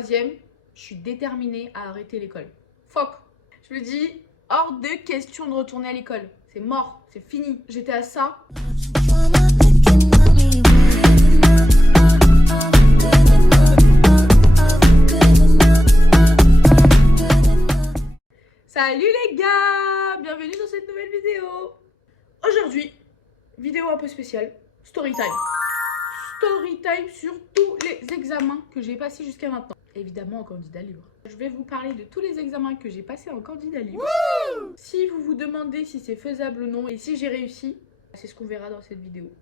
Troisième, je suis déterminée à arrêter l'école. Fuck. Je me dis, hors de question de retourner à l'école. C'est mort, c'est fini. J'étais à ça. Salut les gars, bienvenue dans cette nouvelle vidéo. Aujourd'hui, vidéo un peu spéciale, story time. Story time sur tous les examens que j'ai passés jusqu'à maintenant. Évidemment en candidat libre. Je vais vous parler de tous les examens que j'ai passés en candidat libre. Wouh! Si vous vous demandez si c'est faisable ou non et si j'ai réussi, c'est ce qu'on verra dans cette vidéo.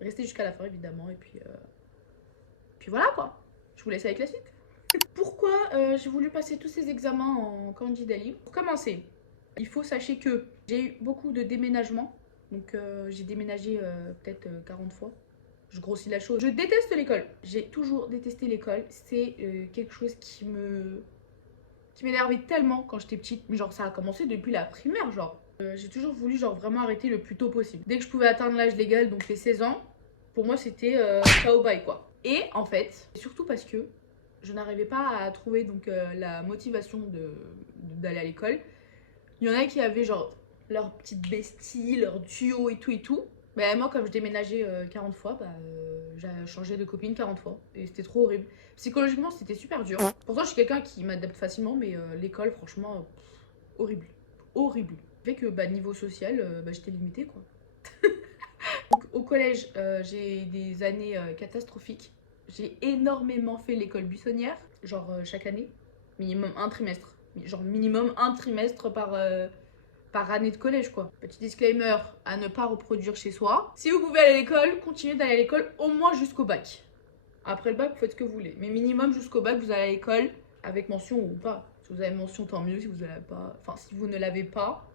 Restez jusqu'à la fin évidemment et puis voilà quoi. Je vous laisse avec la suite. Pourquoi j'ai voulu passer tous ces examens en candidat libre? Pour commencer, il faut sachez que j'ai eu beaucoup de déménagements. Donc j'ai déménagé peut-être 40 fois. Je grossis la chose. Je déteste l'école. J'ai toujours détesté l'école. C'est quelque chose qui m'énervait tellement quand j'étais petite. Mais genre ça a commencé depuis la primaire genre. J'ai toujours voulu genre vraiment arrêter le plus tôt possible. Dès que je pouvais atteindre l'âge légal, donc les 16 ans, pour moi c'était ciao bye quoi. Et en fait, surtout parce que je n'arrivais pas à trouver donc la motivation d'aller à l'école. Il y en a qui avaient genre leur petite bestie, leur duo et tout et tout. Mais moi, comme je déménageais 40 fois, j'ai changé de copine 40 fois. Et c'était trop horrible. Psychologiquement, c'était super dur. Pourtant, je suis quelqu'un qui m'adapte facilement, mais l'école, franchement, horrible. Horrible. Fait que niveau social, j'étais limitée quoi. Donc, au collège, j'ai des années catastrophiques. J'ai énormément fait l'école buissonnière, genre chaque année, minimum un trimestre. Genre minimum un trimestre par année de collège quoi. Petit disclaimer à ne pas reproduire chez soi. Si vous pouvez aller à l'école, continuez d'aller à l'école au moins jusqu'au bac. Après le bac, vous faites ce que vous voulez. Mais minimum jusqu'au bac, vous allez à l'école avec mention ou pas. Si vous avez mention, tant mieux. Si vous n'avez pas, enfin si vous ne l'avez pas,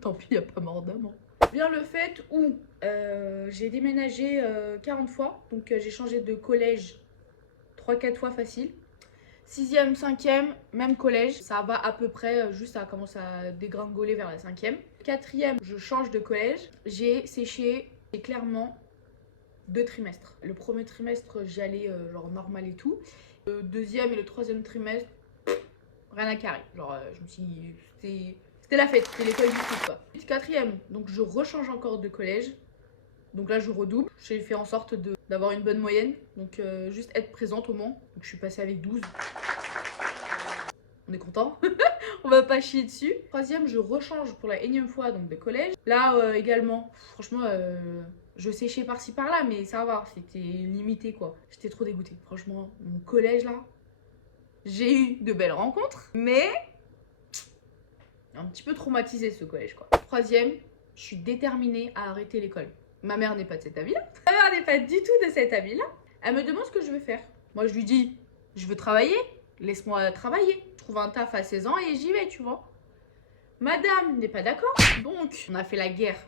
tant pis, il n'y a pas mort d'âme. Bien le fait où j'ai déménagé 40 fois, donc j'ai changé de collège 3-4 fois facile. 6e, 5e, même collège, ça va à peu près, juste ça commence à dégringoler vers la 5e. 4e, je change de collège, j'ai séché clairement 2 trimestres. Le premier trimestre, j'y allais genre normal et tout. Le deuxième et le troisième trimestre, rien à carrer. Genre, je me suis dit, c'était la fête, c'était l'école du foot quoi. 4e, donc je rechange encore de collège. Donc là je redouble. J'ai fait en sorte d'avoir une bonne moyenne. Donc juste être présente au moins. Donc je suis passée avec 12. On est content. On va pas chier dessus. 3e, je rechange pour la énième fois donc de collège. Là également, franchement, je séchais par-ci par-là, mais ça va, c'était limité quoi. J'étais trop dégoûtée. Franchement, mon collège là, j'ai eu de belles rencontres, mais un petit peu traumatisé ce collège quoi. 3e, je suis déterminée à arrêter l'école. Ma mère n'est pas de cet avis-là. Ma mère n'est pas du tout de cet avis-là. Elle me demande ce que je veux faire. Moi, je lui dis, je veux travailler. Laisse-moi travailler. Je trouve un taf à 16 ans et j'y vais, tu vois. Madame n'est pas d'accord. Donc, on a fait la guerre.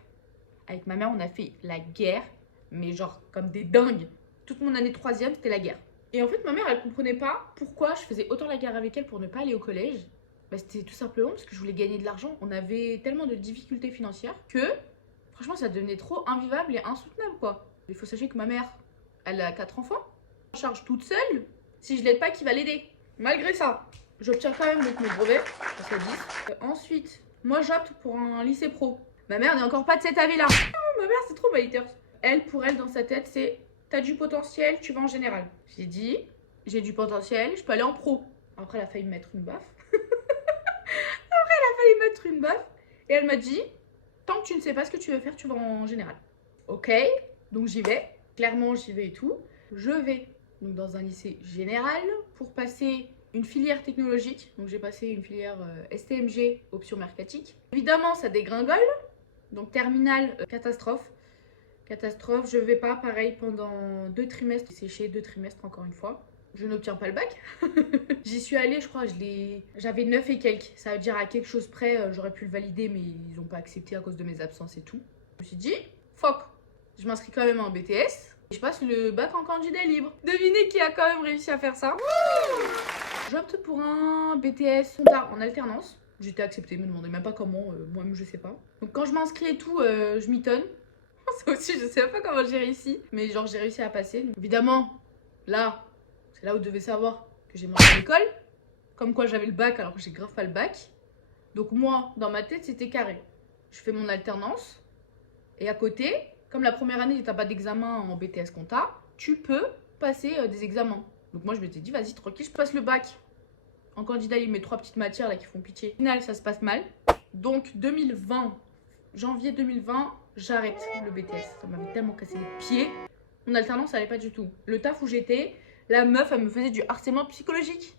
Avec ma mère, on a fait la guerre. Mais genre, comme des dingues. Toute mon année 3e, c'était la guerre. Et en fait, ma mère, elle comprenait pas pourquoi je faisais autant la guerre avec elle pour ne pas aller au collège. C'était tout simplement parce que je voulais gagner de l'argent. On avait tellement de difficultés financières que franchement, ça devenait trop invivable et insoutenable, quoi. Il faut sachez que ma mère, elle a 4 enfants. En charge toute seule. Si je l'aide pas, qui va l'aider? Malgré ça, j'obtiens quand même donc mon brevet. Ça à 10. Ensuite, moi, j'opte pour un lycée pro. Ma mère n'est encore pas de cet avis-là. Oh, ma mère, c'est trop baïteur. Elle, pour elle, dans sa tête, c'est t'as du potentiel, tu vas en général. J'ai dit, j'ai du potentiel, je peux aller en pro. Après, elle a failli me mettre une baffe. Et elle m'a dit, tant que tu ne sais pas ce que tu veux faire, tu vas en général. Ok, donc j'y vais. Clairement, j'y vais et tout. Je vais donc dans un lycée général pour passer une filière technologique. Donc j'ai passé une filière STMG, option mercatique. Évidemment, ça dégringole. Donc terminale, catastrophe. Catastrophe, je vais pas, pareil, pendant 2 trimestres. Séché 2 trimestres encore une fois. Je n'obtiens pas le bac. J'y suis allée, je crois, j'avais 9 et quelques. Ça veut dire à quelque chose près, j'aurais pu le valider, mais ils n'ont pas accepté à cause de mes absences et tout. Je me suis dit, fuck, je m'inscris quand même en BTS. Et je passe le bac en candidat libre. Devinez qui a quand même réussi à faire ça. J'opte pour un BTS compta en alternance. J'étais acceptée, me demandez même pas comment, moi-même je sais pas. Donc quand je m'inscris et tout, je m'étonne. Ça aussi, je sais pas comment j'ai réussi. Mais genre, j'ai réussi à passer. Donc, évidemment, là, C'est là où vous devez savoir que j'ai mangé à l'école. Comme quoi j'avais le bac alors que j'ai grave pas le bac. Donc moi, dans ma tête, c'était carré. Je fais mon alternance. Et à côté, comme la première année, t'as pas d'examen en BTS compta, tu peux passer des examens. Donc moi, je m'étais dit, vas-y, tranquille, je passe le bac. En candidat, il met 3 petites matières là qui font pitié. Au final, ça se passe mal. Donc 2020, janvier 2020, j'arrête le BTS. Ça m'avait tellement cassé les pieds. Mon alternance, ça allait pas du tout. Le taf où j'étais, la meuf, elle me faisait du harcèlement psychologique.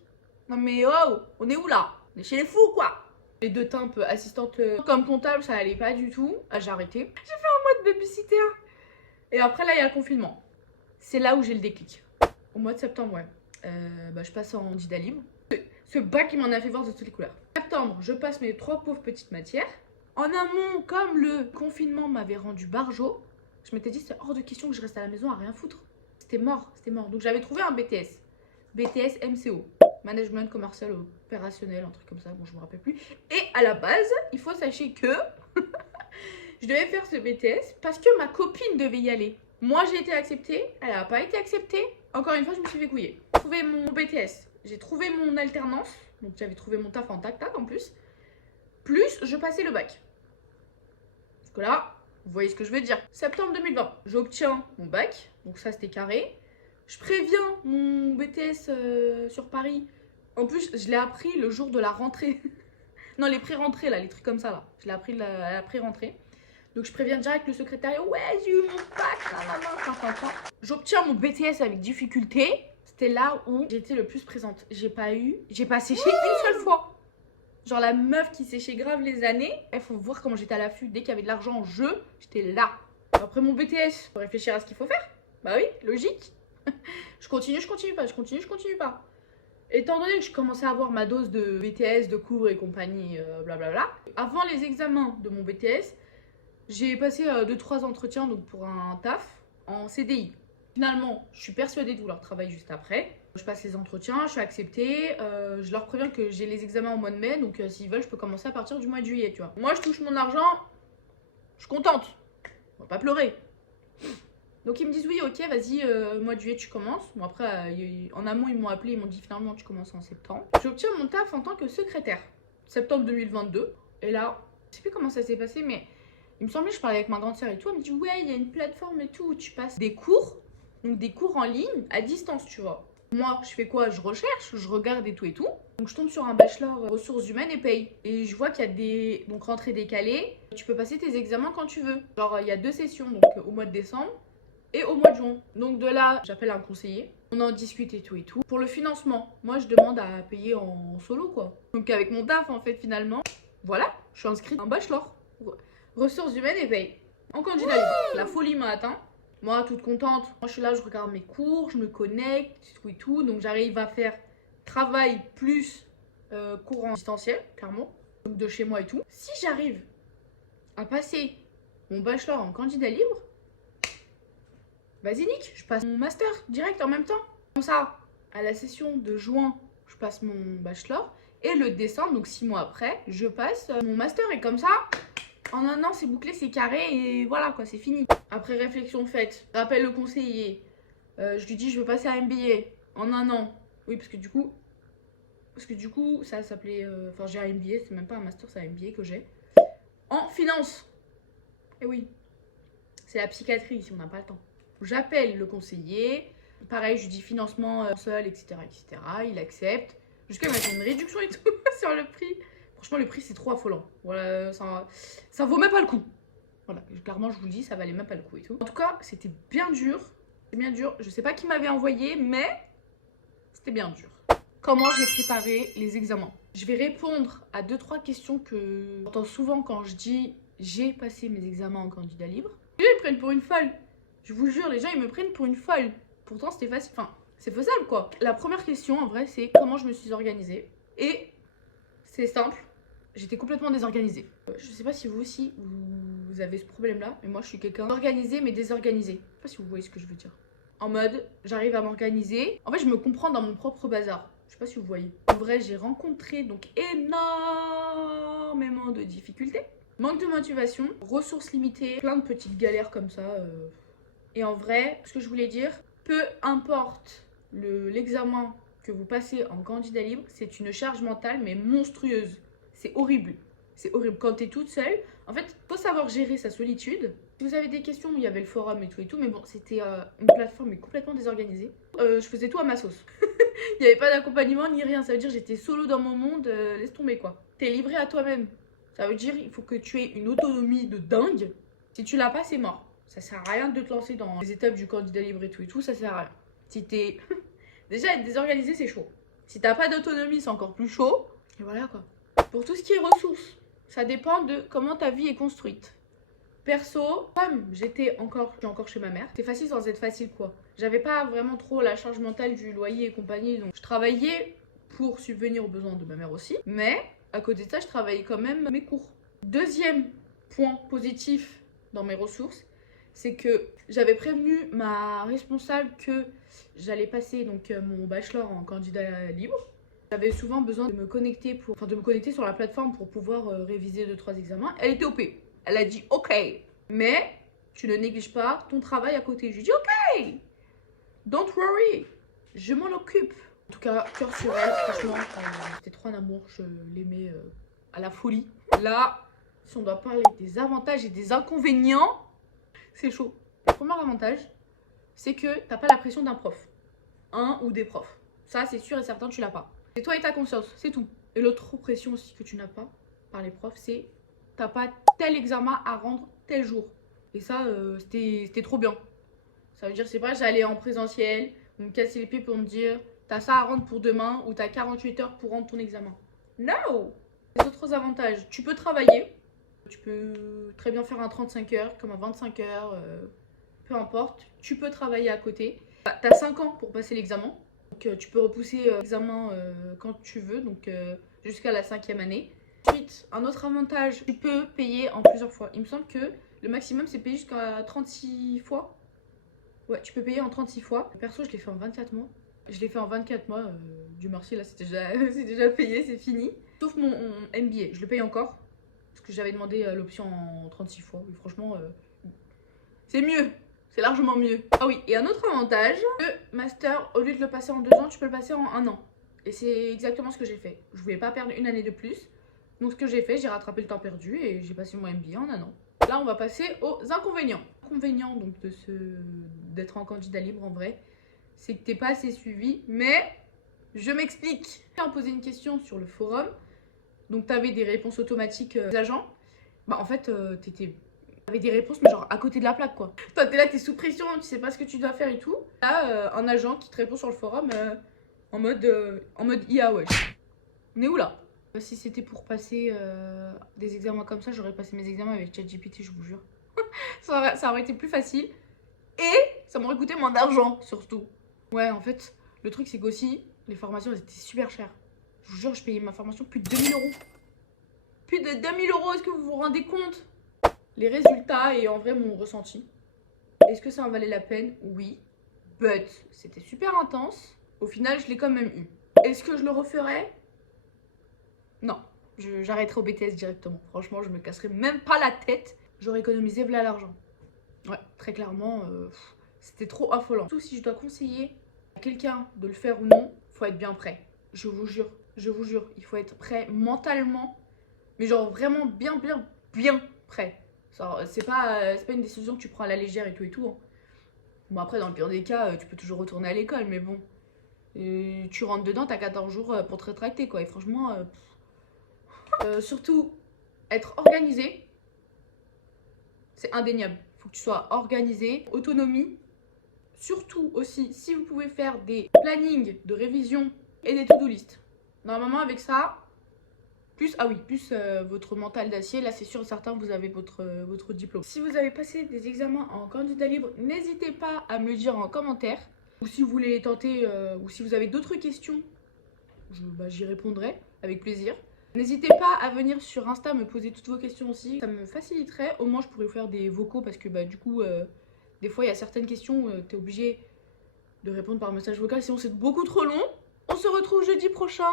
Non mais oh, on est où là? On est chez les fous quoi. Les deux tempes assistante comme comptable, ça allait pas du tout. Ah, j'ai arrêté. J'ai fait un mois de babysitter. Et après là, il y a le confinement. C'est là où j'ai le déclic. Au mois de septembre, ouais. Je passe en candidat libre. Ce bac, il m'en a fait voir de toutes les couleurs. En septembre, je passe mes 3 pauvres petites matières. En amont, comme le confinement m'avait rendu barjo, je m'étais dit c'est hors de question que je reste à la maison à rien foutre. C'était mort, c'était mort. Donc j'avais trouvé un BTS. BTS MCO. Management commercial opérationnel, un truc comme ça, bon je me rappelle plus. Et à la base, il faut sachez que je devais faire ce BTS parce que ma copine devait y aller. Moi j'ai été acceptée, elle n'a pas été acceptée. Encore une fois, je me suis fait couiller. J'ai trouvé mon BTS, j'ai trouvé mon alternance, donc j'avais trouvé mon taf en tac-tac en plus. Plus je passais le bac. Parce que là, vous voyez ce que je veux dire. Septembre 2020, j'obtiens mon bac, donc ça c'était carré. Je préviens mon BTS sur Paris. En plus, je l'ai appris le jour de la rentrée. Non, les pré-rentrées, là, les trucs comme ça, là. Je l'ai appris à la pré-rentrée. Donc, je préviens direct le secrétariat. Ouais, j'ai eu mon bac. J'obtiens mon BTS avec difficulté. C'était là où j'étais le plus présente. J'ai pas séché une seule fois. Genre, la meuf qui séchait grave les années. Il faut voir comment j'étais à l'affût. Dès qu'il y avait de l'argent en jeu, j'étais là. Après mon BTS, faut réfléchir à ce qu'il faut faire. Bah oui, logique. Je continue pas. Étant donné que je commençais à avoir ma dose de BTS, de cours et compagnie, blablabla, avant les examens de mon BTS, j'ai passé 2-3 entretiens donc pour un taf en CDI. Finalement, je suis persuadée de vouloir travailler juste après. Je passe les entretiens, je suis acceptée, je leur préviens que j'ai les examens au mois de mai, donc s'ils veulent, je peux commencer à partir du mois de juillet, tu vois. Moi, je touche mon argent, je suis contente, on va pas pleurer. Donc ils me disent oui, ok, vas-y, mois de juillet tu commences. Bon après, en amont ils m'ont appelé, ils m'ont dit finalement tu commences en septembre. J'obtiens mon taf en tant que secrétaire, septembre 2022. Et là, je sais plus comment ça s'est passé, mais il me semblait que je parlais avec ma grande sœur et tout. Elle me dit ouais, il y a une plateforme et tout où tu passes des cours, donc des cours en ligne à distance, tu vois. Moi, je fais quoi? Je recherche, je regarde et tout et tout. Donc je tombe sur un bachelor ressources humaines et paye. Et je vois qu'il y a des rentrées décalées. Tu peux passer tes examens quand tu veux. Genre il y a 2 sessions, donc au mois de décembre et au mois de juin. Donc de là, j'appelle un conseiller. On en discute et tout et tout. Pour le financement, moi je demande à payer en solo quoi. Donc avec mon taf en fait finalement, voilà, je suis inscrite en bachelor. Ressources humaines et paye. En candidat libre. La folie m'a atteint. Moi toute contente. Moi je suis là, je regarde mes cours, je me connecte, tout et tout. Donc j'arrive à faire travail plus cours en distanciel, clairement. Donc de chez moi et tout. Si j'arrive à passer mon bachelor en candidat libre, vas-y nique, je passe mon master direct en même temps. Comme ça, à la session de juin, je passe mon bachelor. Et le décembre, donc 6 mois après, je passe mon master. Et comme ça, en un an, c'est bouclé, c'est carré et voilà quoi, c'est fini. Après réflexion faite, j'appelle le conseiller. Je lui dis, je veux passer à MBA en un an. Oui, parce que du coup, ça s'appelait... Enfin, j'ai un MBA, c'est même pas un master, c'est un MBA que j'ai. En finance. Et oui, c'est la psychiatrie ici, on n'a pas le temps. J'appelle le conseiller, pareil, je lui dis financement seul, etc., etc. Il accepte. Jusqu'à il m'a fait une réduction et tout sur le prix. Franchement, le prix, c'est trop affolant. Voilà, ça vaut même pas le coup. Voilà, clairement, je vous le dis, ça valait même pas le coup et tout. En tout cas, c'était bien dur. C'était bien dur. Je sais pas qui m'avait envoyé, mais c'était bien dur. Comment j'ai préparé les examens? Je vais répondre à 2-3 questions que j'entends souvent quand je dis j'ai passé mes examens en candidat libre. Les gens ils me prennent pour une folle. Je vous jure, les gens ils me prennent pour une folle. Pourtant c'était facile, enfin c'est faisable quoi. La première question en vrai c'est comment je me suis organisée. Et c'est simple, j'étais complètement désorganisée. Je sais pas si vous aussi vous avez ce problème là, mais moi je suis quelqu'un d'organisé mais désorganisé. Je sais pas si vous voyez ce que je veux dire. En mode j'arrive à m'organiser. En fait je me comprends dans mon propre bazar. Je sais pas si vous voyez. En vrai j'ai rencontré donc énormément de difficultés. Manque de motivation, ressources limitées, plein de petites galères comme ça. Et en vrai, ce que je voulais dire, peu importe l'examen que vous passez en candidat libre, c'est une charge mentale mais monstrueuse. C'est horrible. C'est horrible. Quand tu es toute seule, en fait, faut savoir gérer sa solitude. Si vous avez des questions, il y avait le forum et tout, mais bon, c'était une plateforme mais complètement désorganisée. Je faisais tout à ma sauce. Il n'y avait pas d'accompagnement ni rien. Ça veut dire j'étais solo dans mon monde, laisse tomber quoi. T'es livré à toi-même. Ça veut dire il faut que tu aies une autonomie de dingue. Si tu l'as pas, c'est mort. Ça sert à rien de te lancer dans les étapes du candidat libre et tout, ça sert à rien. Si t'es... Déjà, être désorganisé, c'est chaud. Si t'as pas d'autonomie, c'est encore plus chaud. Et voilà quoi. Pour tout ce qui est ressources, ça dépend de comment ta vie est construite. Perso, comme je suis encore chez ma mère, c'était facile sans être facile quoi. J'avais pas vraiment trop la charge mentale du loyer et compagnie, donc je travaillais pour subvenir aux besoins de ma mère aussi. Mais à côté de ça, je travaillais quand même mes cours. Deuxième point positif dans mes ressources, c'est que j'avais prévenu ma responsable que j'allais passer donc mon bachelor en candidat libre. J'avais souvent besoin de me connecter sur la plateforme pour pouvoir réviser 2-3 examens. Elle était OP. Elle a dit OK, mais tu ne négliges pas ton travail à côté. Je lui ai dit OK, don't worry, je m'en occupe. En tout cas, cœur sur elle, franchement, c'était trop un amour, je l'aimais à la folie. Là, si on doit parler des avantages et des inconvénients, c'est chaud. Le premier avantage, c'est que t'as pas la pression d'un prof. Un ou des profs. Ça, c'est sûr et certain, tu l'as pas. C'est toi et ta conscience, c'est tout. Et l'autre pression aussi que tu n'as pas par les profs, c'est t'as pas tel examen à rendre tel jour. Et ça, c'était trop bien. Ça veut dire, c'est pas, j'allais en présentiel, on me cassait les pieds pour me dire t'as ça à rendre pour demain ou t'as 48 heures pour rendre ton examen. No! Les autres avantages, tu peux travailler. Tu peux très bien faire un 35 heures, comme un 25 heures, peu importe. Tu peux travailler à côté. T'as 5 ans pour passer l'examen. Donc tu peux repousser l'examen quand tu veux, donc jusqu'à la 5e année. Ensuite, un autre avantage, tu peux payer en plusieurs fois. Il me semble que le maximum c'est payer jusqu'à 36 fois. Ouais, tu peux payer en 36 fois. Perso, je l'ai fait en 24 mois. Je l'ai fait en 24 mois. Dieu merci, là c'est déjà payé, c'est fini. Sauf mon MBA, je le paye encore. Parce que j'avais demandé l'option en 36 fois. Et franchement, c'est mieux. C'est largement mieux. Ah oui, et un autre avantage, le master, au lieu de le passer en 2 ans, tu peux le passer en 1 an. Et c'est exactement ce que j'ai fait. Je voulais pas perdre une année de plus. Donc ce que j'ai fait, j'ai rattrapé le temps perdu et j'ai passé mon MBA en 1 an. Là, on va passer aux inconvénients. L'inconvénient donc d'être en candidat libre en vrai, c'est que t'es pas assez suivi, mais je m'explique. On a posé une question sur le forum, donc t'avais des réponses automatiques des agents. Bah en fait, t'avais des réponses mais genre à côté de la plaque quoi. Toi t'es là, t'es sous pression, tu sais pas ce que tu dois faire et tout. Là, un agent qui te répond sur le forum en mode IA wesh. On est où là? Si c'était pour passer des examens comme ça, j'aurais passé mes examens avec ChatGPT, je vous jure. ça aurait été plus facile. Et ça m'aurait coûté moins d'argent, surtout. Ouais, en fait, le truc, c'est qu'aussi, les formations, elles étaient super chères. Je vous jure, je payais ma formation plus de 2000 euros. Plus de 2000 euros, est-ce que vous vous rendez compte? Les résultats et en vrai, mon ressenti. Est-ce que ça en valait la peine? Oui. But, c'était super intense. Au final, je l'ai quand même eu. Est-ce que je le referais? Non, j'arrêterai au BTS directement. Franchement, je me casserai même pas la tête. J'aurais économisé voilà l'argent. Ouais, très clairement, c'était trop affolant. Surtout si je dois conseiller à quelqu'un de le faire ou non, faut être bien prêt. Je vous jure, il faut être prêt mentalement. Mais genre vraiment bien prêt. C'est pas une décision que tu prends à la légère et tout hein. Bon après, dans le pire des cas, tu peux toujours retourner à l'école, mais bon. Tu rentres dedans, t'as 14 jours pour te rétracter quoi. Et franchement... surtout, être organisé, c'est indéniable. Il faut que tu sois organisé, autonomie. Surtout aussi, si vous pouvez faire des plannings de révision et des to-do list. Normalement, avec ça, plus votre mental d'acier, là c'est sûr et certain, vous avez votre diplôme. Si vous avez passé des examens en candidat libre, n'hésitez pas à me le dire en commentaire. Ou si vous voulez tenter, ou si vous avez d'autres questions, j'y répondrai avec plaisir. N'hésitez pas à venir sur Insta me poser toutes vos questions aussi, ça me faciliterait. Au moins je pourrais vous faire des vocaux parce que du coup des fois il y a certaines questions où tu es obligé de répondre par message vocal sinon c'est beaucoup trop long. On se retrouve jeudi prochain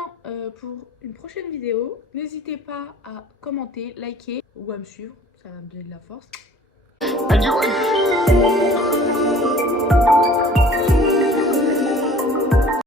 pour une prochaine vidéo. N'hésitez pas à commenter, liker ou à me suivre, ça va me donner de la force.